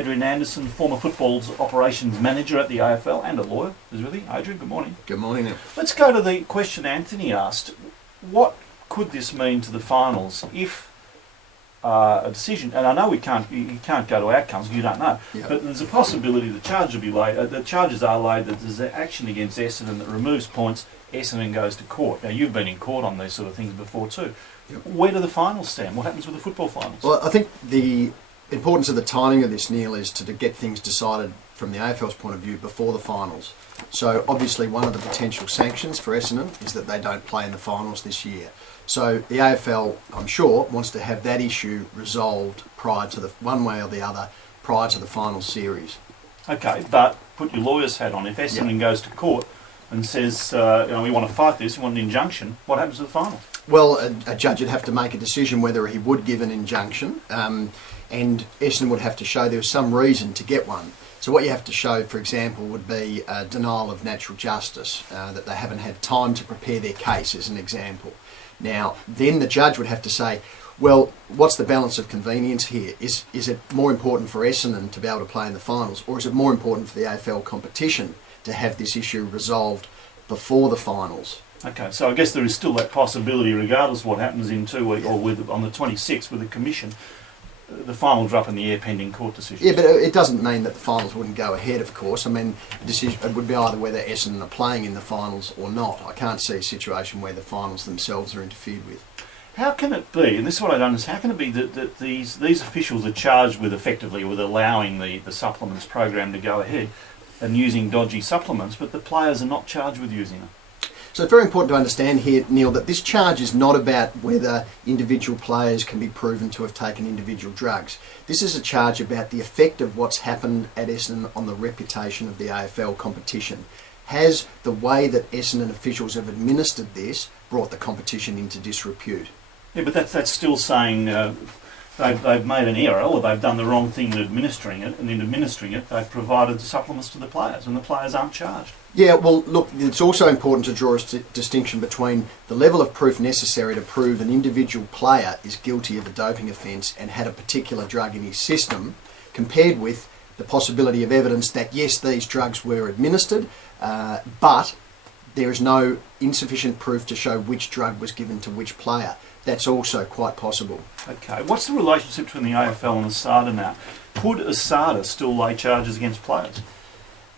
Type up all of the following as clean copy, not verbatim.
Adrian Anderson, former football's operations manager at the AFL and a lawyer, is with me. Adrian, good morning. Good morning, Neil. Let's go to the question Anthony asked. What could this mean to the finals if a decision, and I know you can't go to outcomes, you don't know, but there's a possibility the charges will be laid, the charges are laid that there's action against Essendon that removes points, Essendon goes to court. Now, you've been in court on these sort of things before too. Yep. Where do the finals stand? What happens with the football finals? Well, I think the importance of the timing of this, Neil, is to get things decided from the AFL's point of view before the finals. So obviously one of the potential sanctions for Essendon is that they don't play in the finals this year. So the AFL, I'm sure, wants to have that issue resolved prior to one way or the other, prior to the final series. Okay, but put your lawyer's hat on. If Essendon goes to court and says, we want to fight this, we want an injunction, what happens to the finals? Well, a judge would have to make a decision whether he would give an injunction, and Essendon would have to show there was some reason to get one. So what you have to show, for example, would be a denial of natural justice, that they haven't had time to prepare their case, as an example. Now, then the judge would have to say, well, what's the balance of convenience here? Is it more important for Essendon to be able to play in the finals, or is it more important for the AFL competition to have this issue resolved before the finals? Okay, so I guess there is still that possibility, regardless of what happens in 2 weeks or on the 26th with the commission, the finals are up in the air pending court decisions. Yeah, but it doesn't mean that the finals wouldn't go ahead, of course. I mean, the decision it would be either whether Essendon are playing in the finals or not. I can't see a situation where the finals themselves are interfered with. How can it be, and this is what I don't understand, how can it be that these officials are charged with effectively with allowing the supplements program to go ahead and using dodgy supplements, but the players are not charged with using them? So it's very important to understand here, Neil, that this charge is not about whether individual players can be proven to have taken individual drugs. This is a charge about the effect of what's happened at Essendon on the reputation of the AFL competition. Has the way that Essendon officials have administered this brought the competition into disrepute? Yeah, but that's still saying they've made an error, or they've done the wrong thing in administering it, and in administering it they've provided the supplements to the players, and the players aren't charged. Yeah, well, look, it's also important to draw a distinction between the level of proof necessary to prove an individual player is guilty of a doping offence and had a particular drug in his system, compared with the possibility of evidence that, yes, these drugs were administered, but there is no insufficient proof to show which drug was given to which player. That's also quite possible. Okay, what's the relationship between the AFL and ASADA now? Could ASADA still lay charges against players?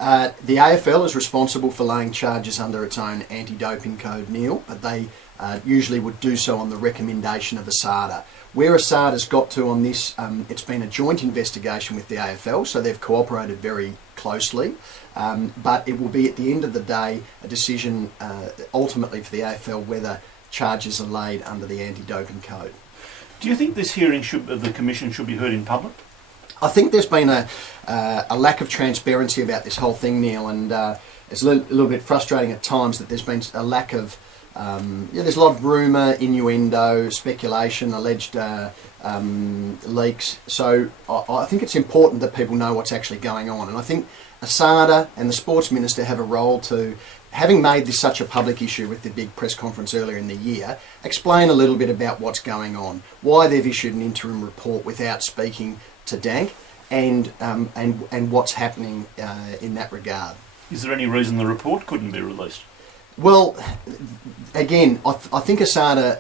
The AFL is responsible for laying charges under its own anti-doping code, Neil, but they usually would do so on the recommendation of ASADA. Where ASADA's got to on this, it's been a joint investigation with the AFL, so they've cooperated very closely, but it will be at the end of the day a decision ultimately for the AFL whether charges are laid under the anti-doping code. Do you think this hearing of the Commission should be heard in public? I think there's been a lack of transparency about this whole thing, Neil, and it's a little bit frustrating at times that there's been a lack of... there's a lot of rumour, innuendo, speculation, alleged leaks. So I think it's important that people know what's actually going on, and I think ASADA and the Sports Minister have a role to, having made this such a public issue with the big press conference earlier in the year, explain a little bit about what's going on, why they've issued an interim report without speaking to Dank, and what's happening in that regard. Is there any reason the report couldn't be released? Well, again, I think ASADA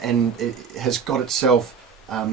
has got itself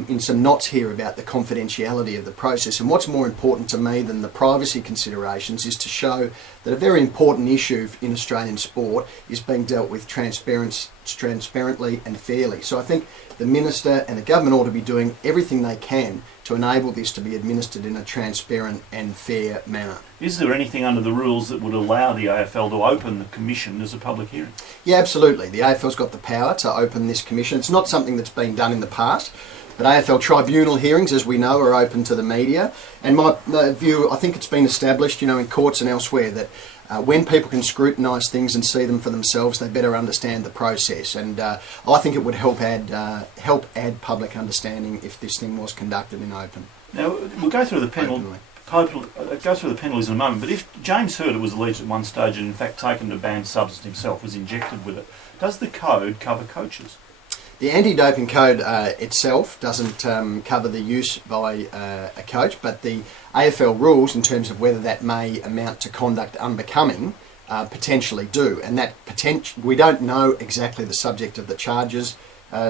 in some knots here about the confidentiality of the process, and what's more important to me than the privacy considerations is to show that a very important issue in Australian sport is being dealt with transparently and fairly. So I think the Minister and the government ought to be doing everything they can to enable this to be administered in a transparent and fair manner. Is there anything under the rules that would allow the AFL to open the Commission as a public hearing? Yeah, absolutely. The AFL's got the power to open this Commission. It's not something that's been done in the past, but AFL tribunal hearings, as we know, are open to the media. And my view, I think it's been established, in courts and elsewhere, that when people can scrutinise things and see them for themselves, they better understand the process. And I think it would help add public understanding if this thing was conducted in open. Now we'll go through the penalties in a moment. But if James Hird was alleged at one stage and in fact taken to banned substance himself, was injected with it, does the code cover coaches? The anti-doping code itself doesn't cover the use by a coach, but the AFL rules in terms of whether that may amount to conduct unbecoming potentially do. And that we don't know exactly the subject of the charges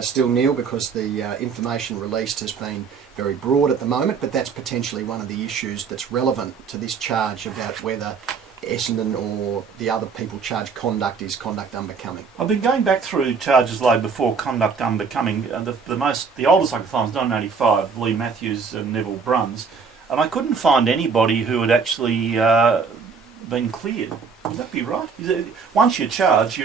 still, Neil, because the information released has been very broad at the moment, but that's potentially one of the issues that's relevant to this charge about whether Essendon or the other people charged conduct is conduct unbecoming. I've been going back through charges laid before conduct unbecoming. The oldest I could find was 1985, Lee Matthews and Neville Bruns, and I couldn't find anybody who had actually been cleared. Would that be right? Once you're charged,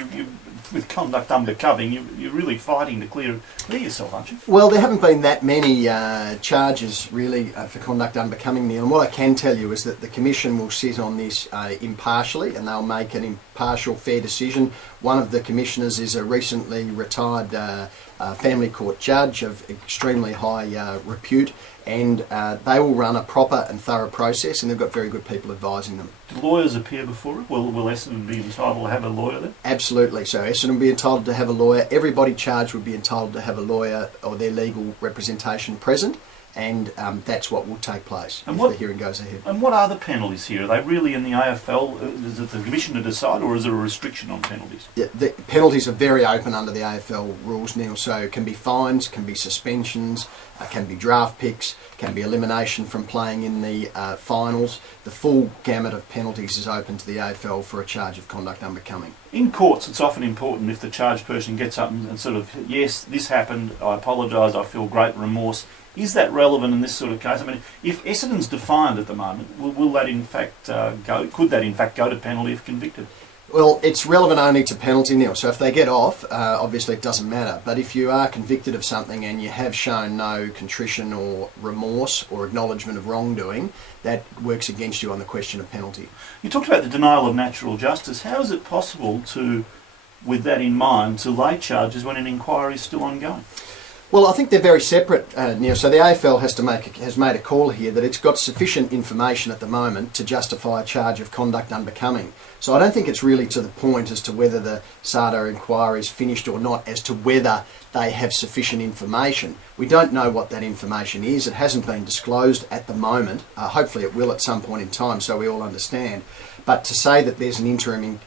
with conduct unbecoming, you're really fighting to clear yourself, aren't you? Well, there haven't been that many charges really for conduct unbecoming, Neil. And what I can tell you is that the Commission will sit on this impartially, and they'll make an impartial, fair decision. One of the commissioners is a recently retired family court judge of extremely high repute, and they will run a proper and thorough process, and they've got very good people advising them. Do lawyers appear before it? Will Essendon be entitled to have a lawyer there? Absolutely. So Essendon will be entitled to have a lawyer. Everybody charged would be entitled to have a lawyer or their legal representation present, and that's what will take place if the hearing goes ahead. And what are the penalties here? Are they really in the AFL? Is it the Commission to decide, or is there a restriction on penalties? Yeah, the penalties are very open under the AFL rules, Neil, so it can be fines, can be suspensions, can be draft picks, can be elimination from playing in the finals. The full gamut of penalties is open to the AFL for a charge of conduct unbecoming. In courts, it's often important if the charged person gets up and sort of, yes, this happened, I apologise, I feel great remorse. Is that relevant in this sort of case? I mean, if Essendon's defiant at the moment, will that in fact could that in fact go to penalty if convicted? Well, it's relevant only to penalty, Neil. So if they get off, obviously it doesn't matter. But if you are convicted of something and you have shown no contrition or remorse or acknowledgement of wrongdoing, that works against you on the question of penalty. You talked about the denial of natural justice. How is it possible to, with that in mind, to lay charges when an inquiry is still ongoing? Well, I think they're very separate, Neil. So the AFL has made a call here that it's got sufficient information at the moment to justify a charge of conduct unbecoming. So I don't think it's really to the point as to whether the SARDA inquiry is finished or not, as to whether they have sufficient information. We don't know what that information is. It hasn't been disclosed at the moment. Hopefully it will at some point in time, so we all understand. But to say that there's an interim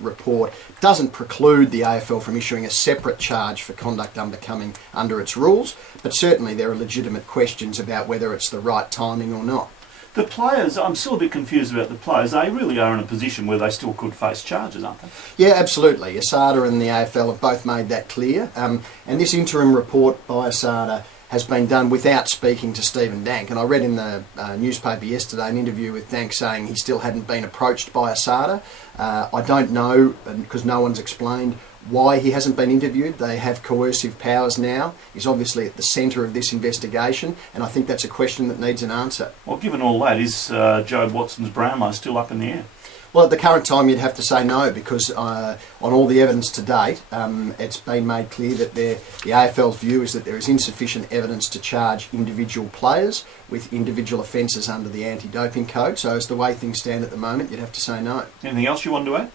report doesn't preclude the AFL from issuing a separate charge for conduct unbecoming under its rules, but certainly there are legitimate questions about whether it's the right timing or not. The players, I'm still a bit confused about the players. They really are in a position where they still could face charges, aren't they? Yeah, absolutely. ASADA and the AFL have both made that clear. And this interim report by ASADA has been done without speaking to Stephen Dank. And I read in the newspaper yesterday an interview with Dank saying he still hadn't been approached by ASADA. I don't know, because no one's explained why he hasn't been interviewed. They have coercive powers now. He's obviously at the centre of this investigation, and I think that's a question that needs an answer. Well, given all that, is Jobe Watson's Brownlow still up in the air? Well, at the current time you'd have to say no, because on all the evidence to date, it's been made clear that the AFL's view is that there is insufficient evidence to charge individual players with individual offences under the anti-doping code. So as the way things stand at the moment, you'd have to say no. Anything else you want to add?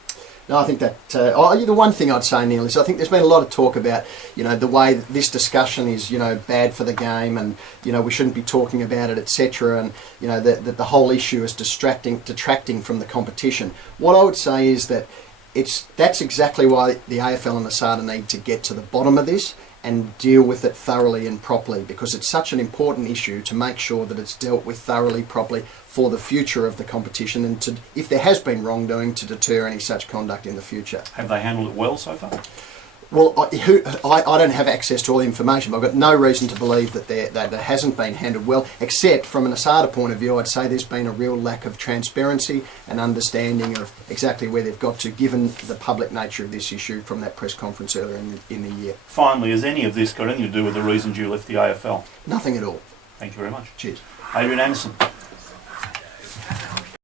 No, I think that the one thing I'd say, Neil, is I think there's been a lot of talk about, the way that this discussion is, bad for the game, and we shouldn't be talking about it, etc. And that the whole issue is detracting from the competition. What I would say is that that's exactly why the AFL and the ASADA need to get to the bottom of this and deal with it thoroughly and properly, because it's such an important issue to make sure that it's dealt with thoroughly, properly for the future of the competition, and to, if there has been wrongdoing, to deter any such conduct in the future. Have they handled it well so far? Well, I don't have access to all the information, but I've got no reason to believe that it hasn't been handled well, except from an ASADA point of view, I'd say there's been a real lack of transparency and understanding of exactly where they've got to, given the public nature of this issue from that press conference earlier in the year. Finally, has any of this got anything to do with the reasons you left the AFL? Nothing at all. Thank you very much. Cheers. Adrian Anderson.